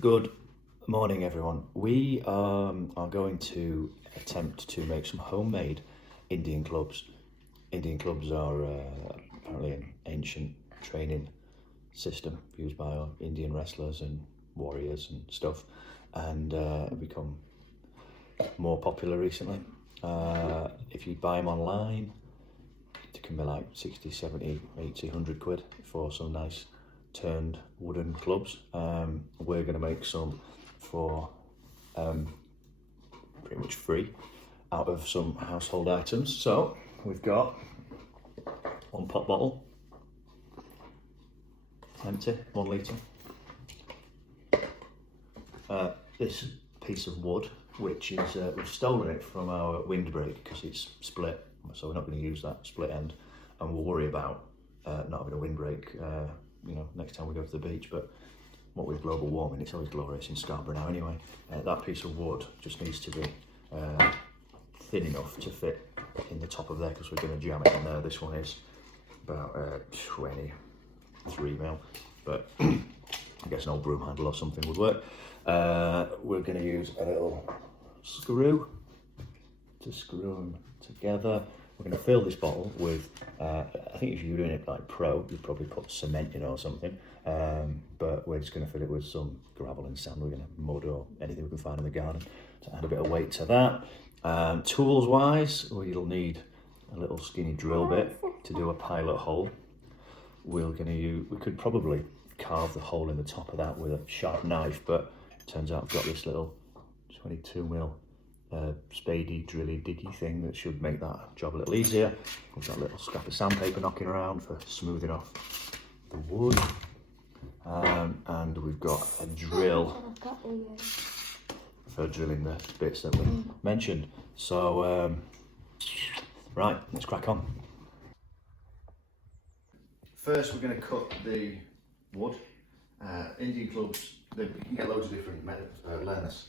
Good morning, everyone. We are going to attempt to make some homemade Indian clubs. Indian clubs are apparently an ancient training system used by our Indian wrestlers and warriors and stuff, and have become more popular recently. If you buy them online, it can be like 60, 70, 80, 100 quid for some nice turned wooden clubs. We're going to make some for pretty much free out of some household items. So we've got one pop bottle, empty, 1 litre. This piece of wood, which is we've stolen it from our windbreak because it's split, so we're not going to use that split end, and we'll worry about not having a windbreak next time we go to the beach. But what with global warming, it's always glorious in Scarborough now anyway. That piece of wood just needs to be thin enough to fit in the top of there, because we're going to jam it in there. This one is about 23 mil, but I guess an old broom handle or something would work. We're going to use a little screw to screw them together. We're going to fill this bottle with, I think if you're doing it like pro, you'd probably put cement in or something, but we're just going to fill it with some gravel and sand. We're going to mud or anything we can find in the garden to add a bit of weight to that. Tools wise, we'll need a little skinny drill bit to do a pilot hole. We could probably carve the hole in the top of that with a sharp knife, but it turns out I've got this little 22 mil spadey, drilly, diggy thing that should make that job a little easier. We've got a little scrap of sandpaper knocking around for smoothing off the wood, and we've got a drill for drilling the bits that we mentioned. So right, let's crack on. First, we're going to cut the wood. Indian clubs, you can get loads of different lengths.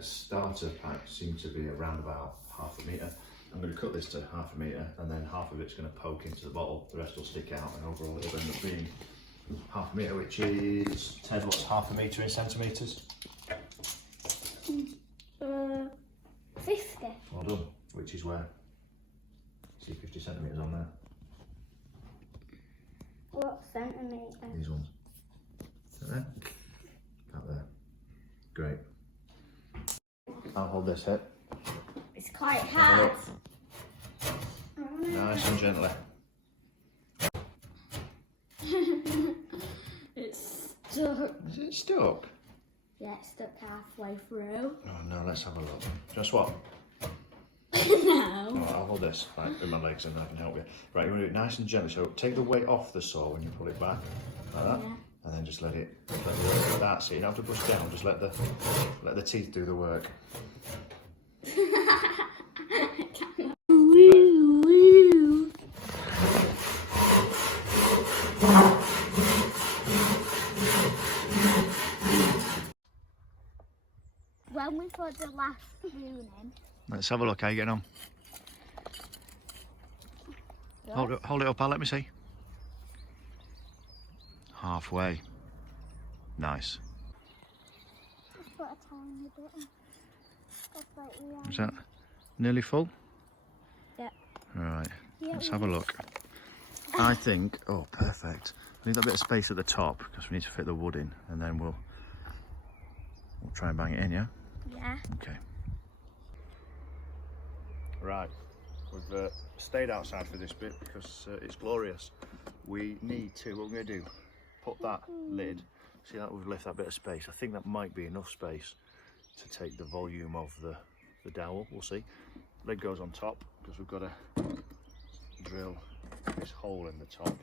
Starter packs seem to be around about 1/2 metre. I'm going to cut this to 1/2 metre, and then half of it's going to poke into the bottle, the rest will stick out, and overall it'll end up being 1/2 metre, which is, Ted, what's 1/2 metre in centimetres? 50. Well done, which is where? See 50 centimetres on there. What centimetre? These ones. Is that there? Out there. Great. I'll hold this hip. It's quite hard. Nice and gently. It's stuck. Is it stuck? Yeah, it's stuck halfway through. Oh no, let's have a look. Just what? No. Oh, I'll hold this, right, with my legs, and I can help you. Right, you want to do it nice and gently, so take the weight off the saw when you pull it back, like that, Yeah. and then just let it work like that. So you don't have to push down, just let the teeth do the work. When we put the last spoon in. Let's have a look, how you getting on? Hold it up, Al, let me see. Halfway. Nice. Just put a tiny bit in. Just like that. Is that nearly full? Yeah. Right, Yeah, let's have a look. I think, oh perfect. I need that bit of space at the top because we need to fit the wood in, and then we'll try and bang it in, yeah? Yeah. Okay. Right, we've stayed outside for this bit because it's glorious. We need to, what we're going to do, put that lid, see that we've left that bit of space. I think that might be enough space to take the volume of the dowel, we'll see. Lid goes on top because we've got to drill this hole in the top,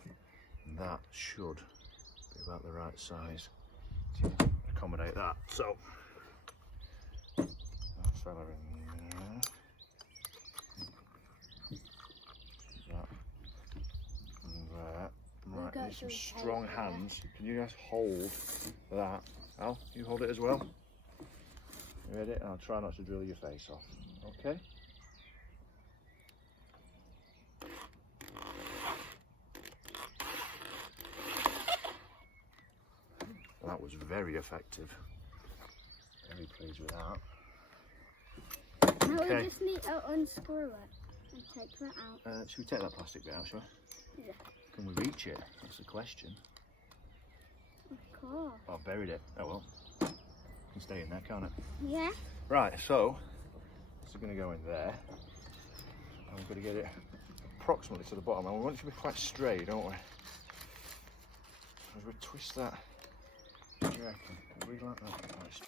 and that should be about the right size to accommodate that. So, that fella in there. That and there. Right, need some strong hands. Can you guys hold that? Al, you hold it as well. You ready? And I'll try not to drill your face off. Okay? that was very effective. Very pleased with that. Now Okay. we just need to unscrew it and take that out. Should we take that plastic bit out, shall we? Yeah. Can we reach it? That's the question. Of course. Oh, I've buried it. Oh well. It can stay in there, can't it? Yeah. Right, so this is going to go in there. And we're going to get it approximately to the bottom. And we want it to be quite straight, don't we? As we twist that, what do you reckon? We like that quite straight.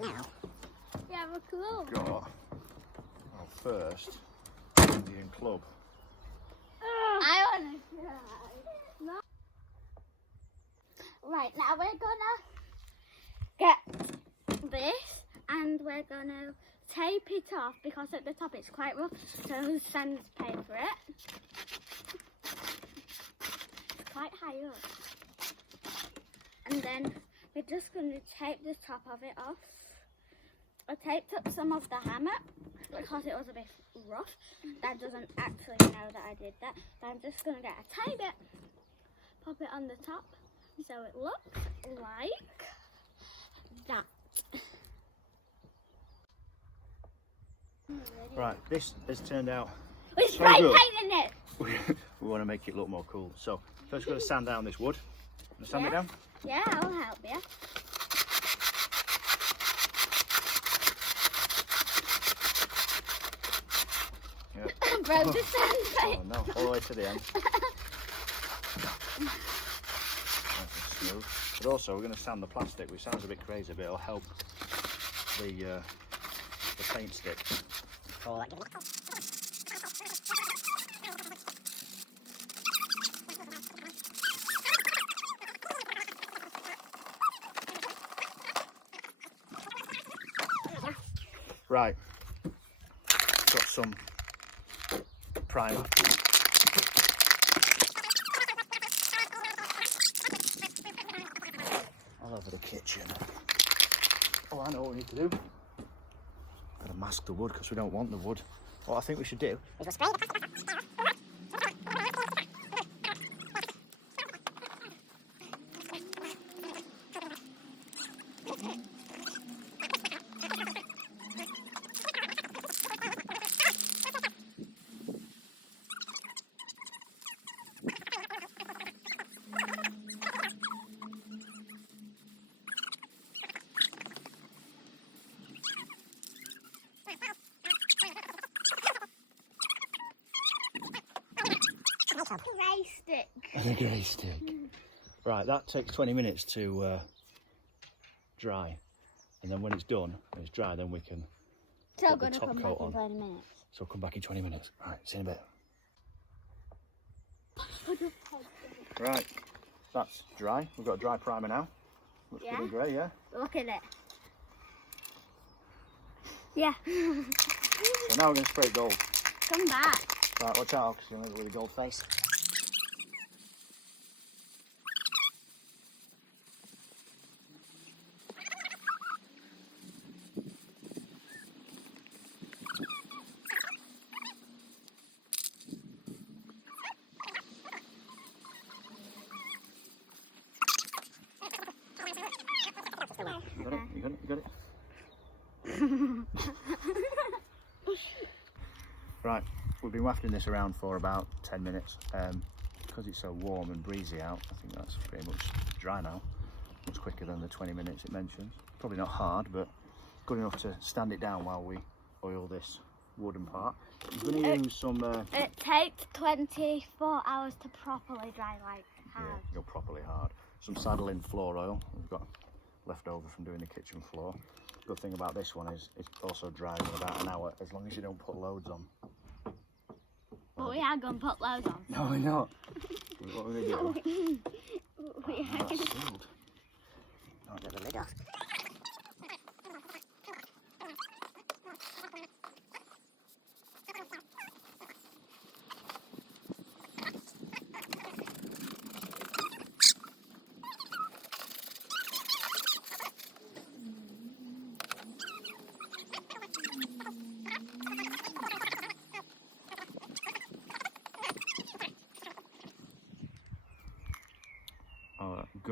You have a clue. Got our first Indian club. I want to try. No. Right, now we're gonna get this and we're gonna tape it off because at the top it's quite rough, so sandpaper it. It's quite high up. And then we're just gonna tape the top of it off. I taped up some of the hammer because it was a bit rough. Dad doesn't actually know that I did that. But I'm just going to get a tiny bit, pop it on the top so it looks like that. Right, this has turned out We're so spray good. painting it! We want to make it look more cool. So first we're going to sand down this wood. Want to sand it Yeah. down? Yeah, I'll help you. Yeah. Broke the sandpaper. Oh no, all the way to the end. Nice and smooth. But also we're going to sand the plastic, which sounds a bit crazy, but it'll help the paint stick. Right, got some primer. All over the kitchen. Oh, I know what we need to do. Gotta mask the wood because we don't want the wood. What I think we should do is we'll spray it. Grey stick. And a grey stick. Right, that takes 20 minutes to dry. And then when it's done, and it's dry, then we can So put the gonna top come coat back in on. 20 minutes. So come back in 20 minutes. Right, see you in a bit. Right, that's dry. We've got a dry primer now. Looks Yeah. pretty grey, yeah? Look at it. Yeah. So now we're going to spray it gold. Come back. Right, watch out, because you're going to get with a gold face. You got it? You got it? You got it? Right, we've been wafting this around for about 10 minutes. Because it's so warm and breezy out, I think that's pretty much dry now. Much quicker than the 20 minutes it mentions. Probably not hard, but good enough to stand it down while we oil this wooden part. I'm going to use some... It takes 24 hours to properly dry like yeah, hard. go properly hard. Some saddling floor oil we've got left over from doing the kitchen floor. Good thing about this one is it also dries in about an hour, as long as you don't put loads on. But we are going to put loads on. No, we're not. What are we going to do? We Oh, are. that's sealed. I'll get the lid off.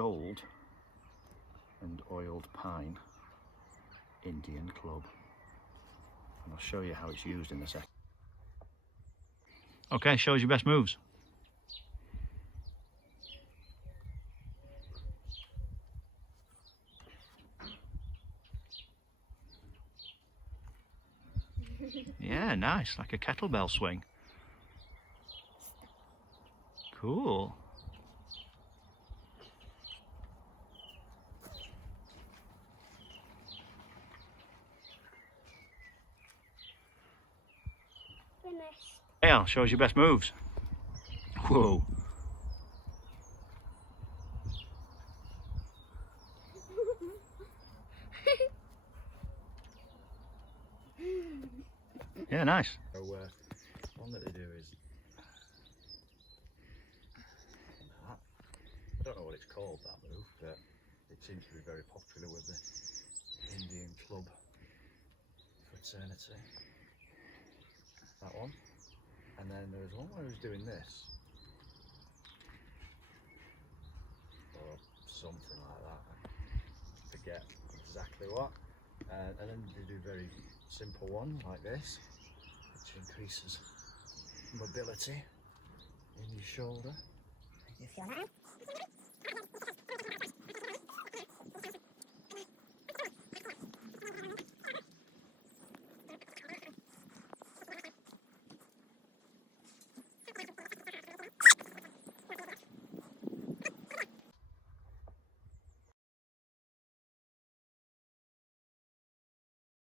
rolled and oiled pine Indian club. And I'll show you how it's used in a second. Okay, show us your best moves. Yeah, nice, like a kettlebell swing. Cool. Finished. Yeah, show us your best moves. Whoa. Yeah, nice. So, one that they do is I don't know what it's called, that move, but it seems to be very popular with the Indian club fraternity. That one. And then there was one where he was doing this. Or something like that. I forget exactly what. And then they do very simple one like this, which increases mobility in your shoulder. You feel that?